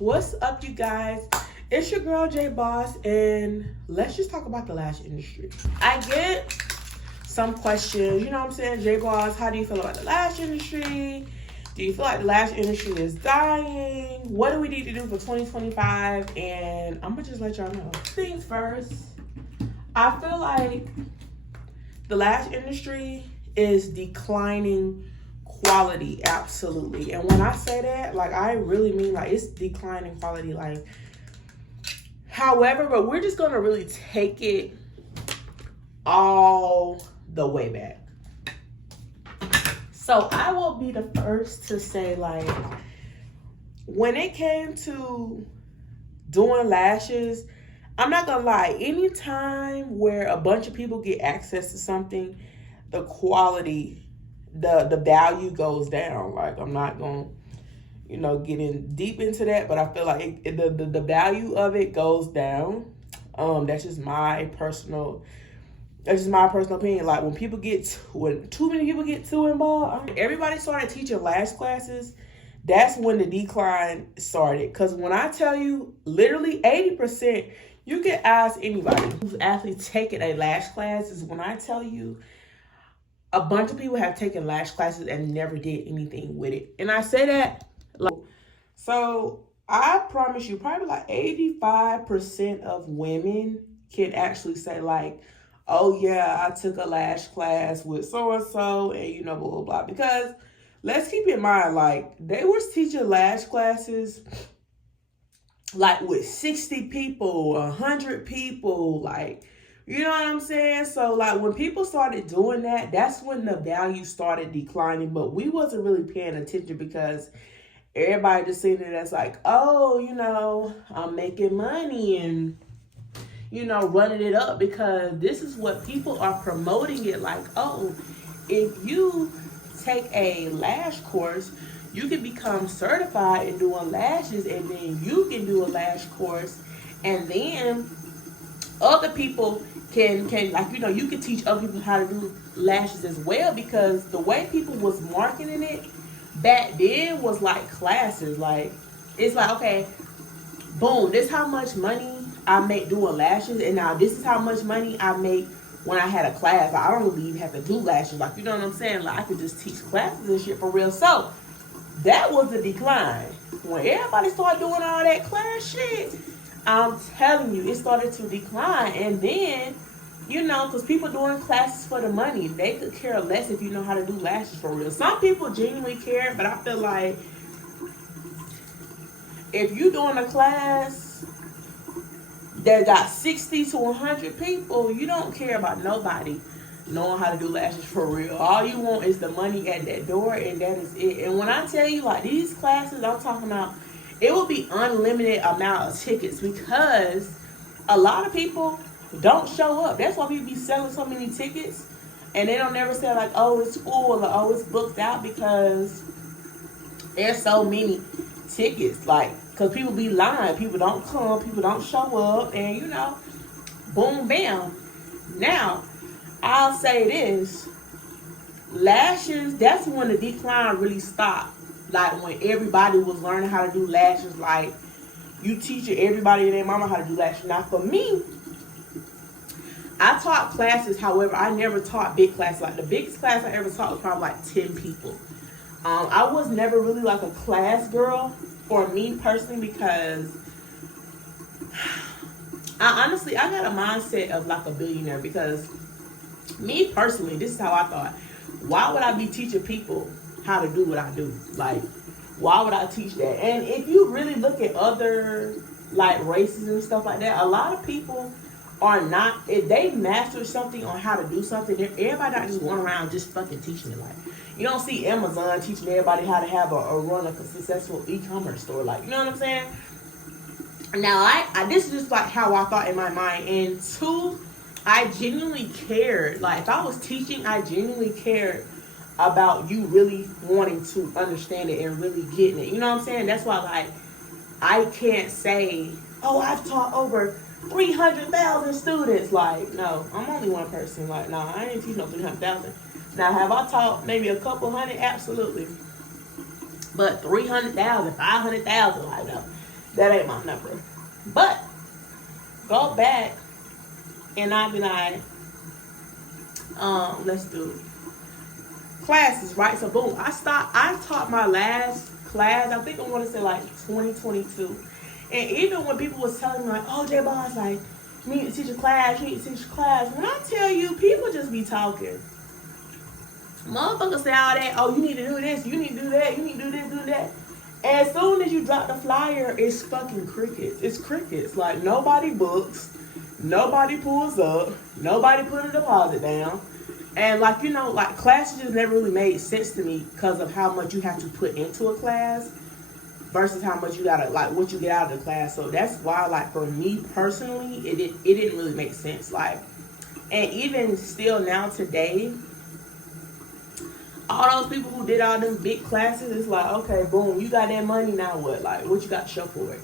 What's up, you guys? It's your girl Jboss, and let's just talk about the lash industry. I get some questions, you know what I'm saying? Jboss, how do you feel about the lash industry? Do you feel like the lash industry is dying? What do we need to do for 2025? And I'm gonna just let y'all know. Things first, I feel like the lash industry is declining quality, absolutely. And when I say that, like, I really mean, like, it's declining quality, like, however, but we're just gonna really take it all the way back. So I will be the first to say, like, when it came to doing lashes, I'm not gonna lie, anytime where a bunch of people get access to something, the quality, the value goes down. Like, I'm not gonna, get in deep into that, but I feel like the value of it goes down. That's just my personal opinion. Like, when too many people get too involved, everybody started teaching lash classes. That's when the decline started. Because when I tell you, literally 80%, you can ask anybody who's actually taken a lash class, is when I tell you, a bunch of people have taken lash classes and never did anything with it. And I say that, like, so I promise you, probably like 85% of women can actually say, like, oh yeah, I took a lash class with so-and-so and blah, blah, blah. Because let's keep in mind, like, they was teaching lash classes like with 60 people, 100 people, like, you know what I'm saying? So, like, when people started doing that, that's when the value started declining. But we wasn't really paying attention because everybody just seen it as like, oh, I'm making money and, running it up, because this is what people are promoting it like, oh, if you take a lash course, you can become certified in doing lashes, and then you can do a lash course, and then other people can like, you can teach other people how to do lashes as well. Because the way people was marketing it back then was like classes. Like, it's like, okay, boom, this is how much money I make doing lashes, and now this is how much money I make when I had a class. Like, I don't really even have to do lashes. Like, you know what I'm saying? Like, I could just teach classes and shit for real. So that was the decline. When everybody started doing all that class shit, I'm telling you, it started to decline. And then, because people doing classes for the money, they could care less if you know how to do lashes for real. Some people genuinely care, but I feel like if you doing a class that got 60 to 100 people, you don't care about nobody knowing how to do lashes for real. All you want is the money at that door, and that is it. And when I tell you, like, these classes I'm talking about, it will be unlimited amount of tickets, because a lot of people don't show up. That's why people be selling so many tickets, and they don't never say, like, oh, it's full, or oh, it's booked out, because there's so many tickets. Like, because people be lying. People don't come. People don't show up. And, boom, bam. Now, I'll say this. Lashes, that's when the decline really stopped. Like, when everybody was learning how to do lashes. Like, you teaching everybody and their mama how to do lashes. Now, for me, I taught classes. However, I never taught big classes. Like, the biggest class I ever taught was probably like 10 people. I was never really like a class girl for me personally, because I got a mindset of like a billionaire. Because me personally, this is how I thought. Why would I be teaching people how to do what I do? Like, why would I teach that? And if you really look at other, like, races and stuff like that, a lot of people are not, if they master something on how to do something, everybody not just going around just fucking teaching it. Like, you don't see Amazon teaching everybody how to have run a successful e-commerce store. Like, you know what I'm saying? Now, I this is just like how I thought in my mind. And two, I genuinely cared. Like, if I was teaching, I genuinely cared about you really wanting to understand it and really getting it. You know what I'm saying? That's why, like, I can't say, oh, I've taught over 300,000 students. Like, no, I'm only one person. Like, no, I ain't teach no 300,000. Now, have I taught maybe a couple hundred? Absolutely. But 300,000, 500,000, like, no. That ain't my number. But go back and I'll be like, let's do classes, right? So boom, I taught my last class, I think I want to say like 2022. And even when people was telling me like, oh, Jboss, like, you need to teach a class, you need to teach a class. When I tell you, people just be talking. Motherfuckers say all that, oh, you need to do this, you need to do that, you need to do this, do that. And as soon as you drop the flyer, it's fucking crickets. It's crickets. Like, nobody books, nobody pulls up, nobody put a deposit down. And like, you know, like classes just never really made sense to me because of how much you have to put into a class versus how much you gotta, like, what you get out of the class. So that's why, like, for me personally, it didn't really make sense. Like, and even still now today, all those people who did all them big classes, it's like, okay, boom, you got that money, now what? Like, what you got to show for it?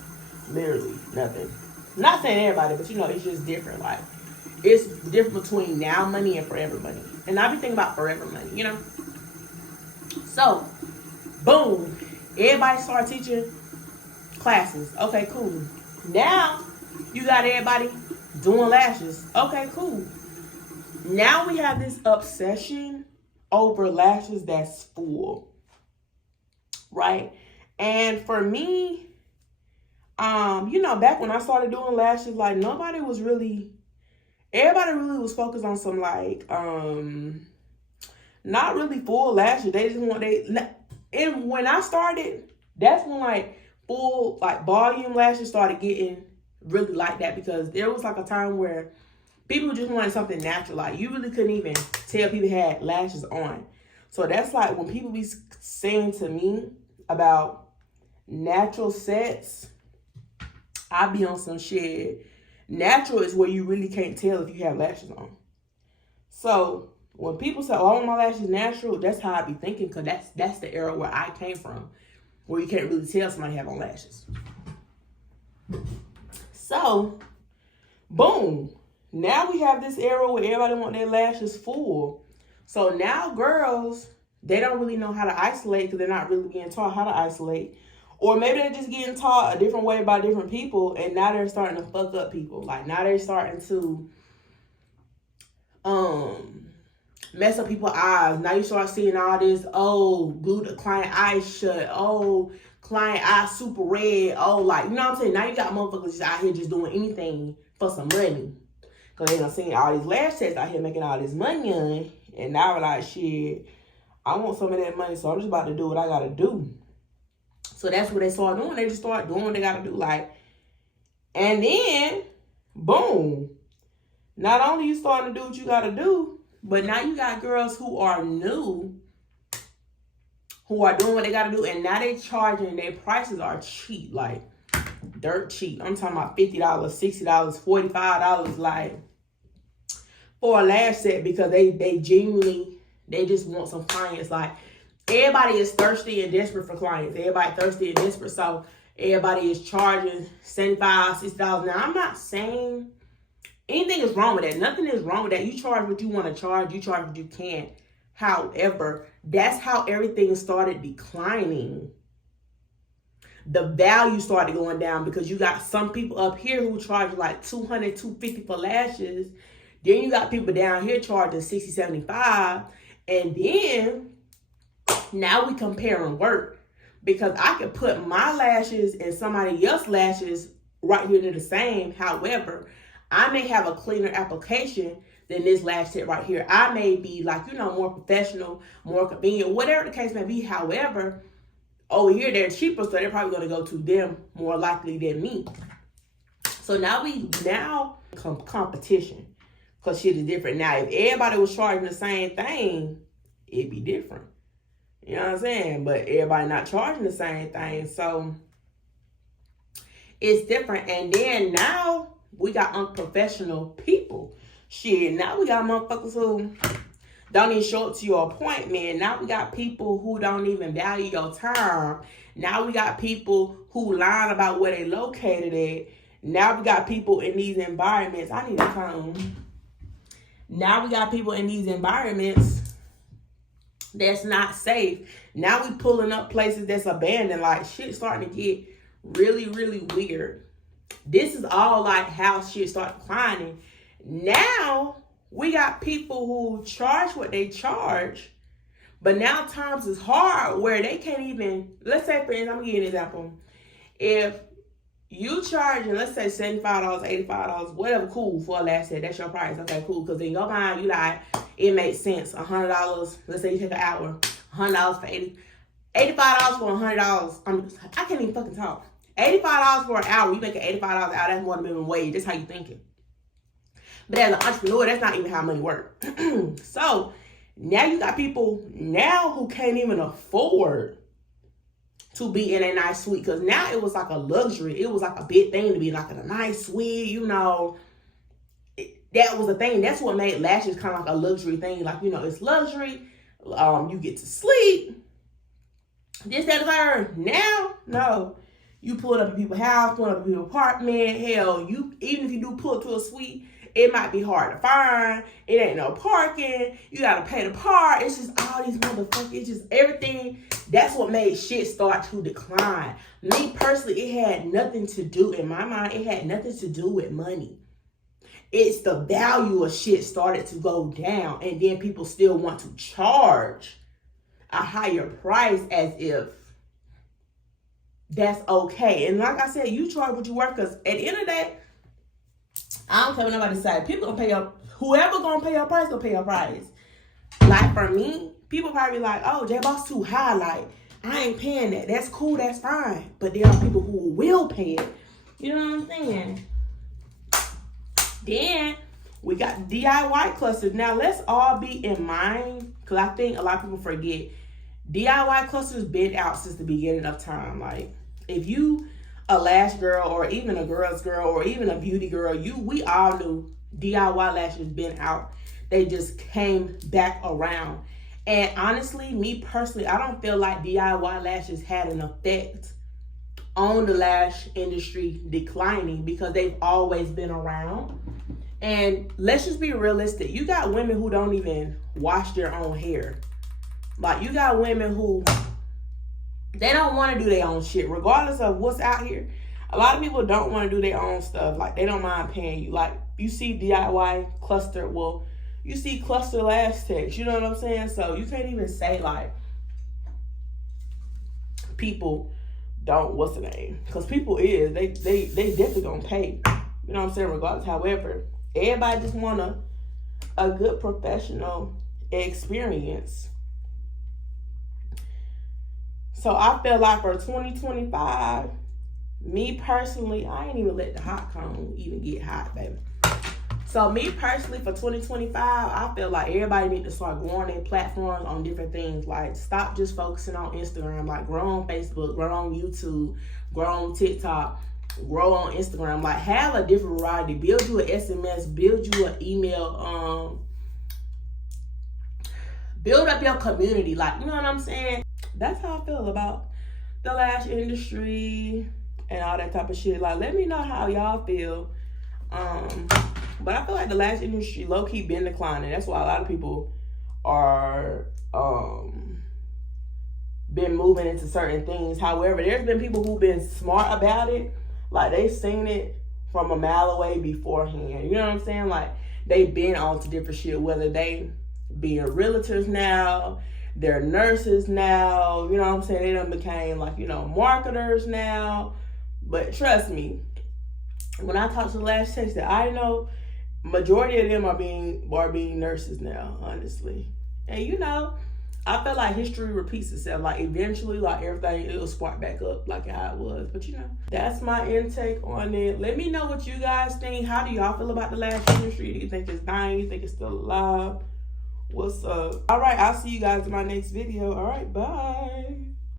Literally nothing. I'm not saying everybody, but you know, it's just different. Like, it's different between now money and forever money. And I be thinking about forever money, you know? So, boom, everybody start teaching classes. Okay, cool. Now, you got everybody doing lashes. Okay, cool. Now we have this obsession over lashes that's full, right? And for me, you know, back when I started doing lashes, like, everybody really was focused on some, like, not really full lashes. They just want and when I started, that's when, like, full, like, volume lashes started getting really like that, because there was, like, a time where people just wanted something natural. Like, you really couldn't even tell people had lashes on. So that's like when people be saying to me about natural sets, I be on some shit. Natural is where you really can't tell if you have lashes on. So when people say, oh, I want my lashes natural, that's how I be thinking, because that's the era where I came from, where you can't really tell somebody have on lashes. So, boom. Now we have this era where everybody want their lashes full. So now girls, they don't really know how to isolate because they're not really being taught how to isolate. Or maybe they're just getting taught a different way by different people, and now they're starting to fuck up people. Like, now they're starting to mess up people's eyes. Now you start seeing all this, oh, glue the client eye shut. Oh, client eye super red. Oh, like, you know what I'm saying? Now you got motherfuckers just out here just doing anything for some money. Because they done seen all these lash sets out here making all this money on. And now we're like, shit, I want some of that money, so I'm just about to do what I got to do. So that's what they start doing. They just start doing what they got to do. Like, and then, boom. Not only you starting to do what you got to do, but now you got girls who are new, who are doing what they got to do, and now they charging, their prices are cheap, like dirt cheap. I'm talking about $50, $60, $45, like, for a lash set, because they genuinely, they just want some clients. Like, everybody is thirsty and desperate for clients. Everybody thirsty and desperate, so everybody is charging $75, $60. Now, I'm not saying anything is wrong with that. Nothing is wrong with that. You charge what you want to charge. You charge what you can. However, that's how everything started declining. The value started going down, because you got some people up here who charge like $200, $250 for lashes. Then you got people down here charging $60, $75. And then now we comparing work, because I could put my lashes and somebody else's lashes right here to the same. However, I may have a cleaner application than this lash set right here. I may be, like, you know, more professional, more convenient, whatever the case may be. However, over here they're cheaper, so they're probably going to go to them more likely than me. So now competition, because shit is different. Now, if everybody was charging the same thing, it'd be different. You know what I'm saying? But everybody not charging the same thing, so it's different. And then now we got unprofessional people. Shit, now we got motherfuckers who don't even show up to your appointment. Now we got people who don't even value your time. Now we got people who lying about where they located at. Now we got people in these environments. I need to come. Now we got people in these environments that's not safe. Now we pulling up places that's abandoned. Like, shit starting to get really, really weird. This is all like how shit started declining. Now we got people who charge what they charge, but now times is hard where they can't even, let's say for instance, I'm gonna give you an example. If you charging, let's say $75, $85, whatever, cool, for a lash set, that's your price. Okay, cool. Because in your mind, you like, it makes sense. $100, let's say you take an hour, $100 for $85 for $100. I can't even fucking talk. $85 for an hour, you make an $85 hour, that's more than minimum wage. That's how you thinking. But as an entrepreneur, that's not even how money works. So now you got people now who can't even afford to be in a nice suite, because now it was like a luxury. It was like a big thing to be like in a nice suite, you know. That was the thing. That's what made lashes kind of like a luxury thing. Like, you know, it's luxury. You get to sleep. This, that, and third. Now, no. You pull it up in people's house, pull it up in people's apartment. Hell, even if you do pull it to a suite, it might be hard to find. It ain't no parking. You gotta pay the park. It's just all these motherfuckers. It's just everything. That's what made shit start to decline. Me personally, it had nothing to do, in my mind, it had nothing to do with money. It's the value of shit started to go down, and then people still want to charge a higher price as if that's okay. And like I said, you charge what you worth, because at the end of the day, I don't care what nobody say. People gonna pay up. Whoever gonna pay your price gonna pay your price. Like for me, people probably be like, "Oh, Jboss too high." Like, I ain't paying that. That's cool. That's fine. But there are people who will pay it. You know what I'm saying? Then we got DIY clusters. Now let's all be in mind, because I think a lot of people forget DIY clusters been out since the beginning of time. Like, if you a lash girl, or even a girl's girl, or even a beauty girl, we all knew DIY lashes been out. They just came back around. And honestly, me personally, I don't feel like DIY lashes had an effect on the lash industry declining, because they've always been around. And let's just be realistic. You got women who don't even wash their own hair. Like, you got women who, they don't want to do their own shit, regardless of what's out here. A lot of people don't want to do their own stuff. Like, they don't mind paying you. Like, you see DIY cluster, well, you see cluster lash techs, you know what I'm saying? So you can't even say, like, people don't, what's the name? Because people they definitely gonna pay. You know what I'm saying? Regardless. However, everybody just want a good professional experience. So I feel like for 2025, me personally, I ain't even let the hot comb even get hot, baby. So me personally, for 2025, I feel like everybody need to start growing their platforms on different things. Like, stop just focusing on Instagram. Like, grow on Facebook, grow on YouTube, grow on TikTok, grow on Instagram. Like, have a different variety. Build you an SMS, build you an email, build up your community. Like, you know what I'm saying? That's how I feel about the lash industry and all that type of shit. Like, let me know how y'all feel. But I feel like the lash industry low-key been declining. That's why a lot of people are been moving into certain things. However, there's been people who've been smart about it. Like, they seen it from a mile away beforehand. You know what I'm saying? Like, they been on to different shit, whether they being realtors now, they're nurses now, you know what I'm saying? They done became, like, you know, marketers now. But trust me, when I talk to the lash techs that I know, majority of them are being nurses now, honestly. And you know, I feel like history repeats itself. Like, eventually, like, everything, it'll spark back up like how it was. But you know, that's my intake on it. Let me know what you guys think. How do y'all feel about the lash industry? Do you think it's dying? You think it's still alive? What's up? All right, I'll see you guys in my next video. All right, bye.